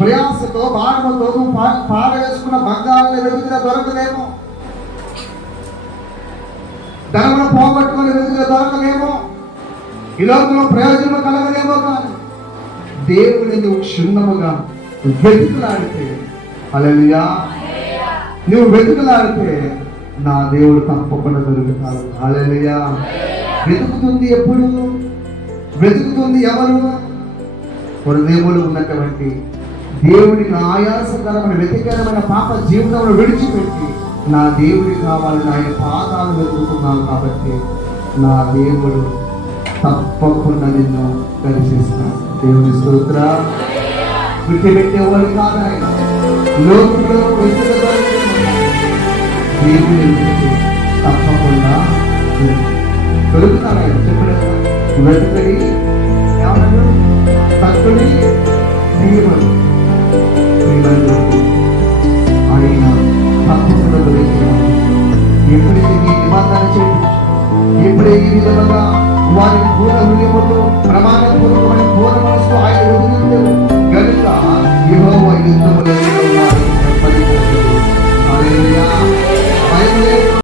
ప్రయాసతో భారముతో పారవేసుకున్న బంగారాన్ని వెతికిన దొరకలేమో, ధనమును పోగొట్టుకుని వెతికిన దొరకలేమో, ఈ లోకంలో ప్రయోజనం కలగలేమో, కానీ దేవుని నువ్వు క్షుణ్ణముగా వెతుకులాడితే, హల్లెలూయా, నువ్వు వెతుకులాడితే నా దేవుడు తప్పకుండా దొరుకుతాడు. హల్లెలూయా. వెతుకుతుంది ఎప్పుడు? వెతుకుతుంది ఎవరు? హృదయములో ఉన్నటువంటి దేవుడిని ఆయాసకరమైన వ్యతికరమైన పాప జీవితంలో విడిచిపెట్టి నా దేవుడి కావాలని ఆయన పాదాలు వెతుకుతున్నాను కాబట్టి నా దేవుడు తప్పకుండా నిన్ను దర్శిస్తాను. దేవుని స్తోత్ర. విడిచిపెట్టేవాడు కాదు ఆయన. లోకంలో దేవుని తప్పకుండా దొరుకుతాడు ఆయన. చెప్పలేదు వెతుకడి తక్కుని తీయమని ఆయన తప్పకుండా దొరికినాడు. ఎప్పుడైతే ఈ నిబంధన చేయించు, ఎప్పుడైతే ఈ విధంగా వారి పూర్ణ హృదయముతో ప్రమాణపూర్వకమైన పూర్ణ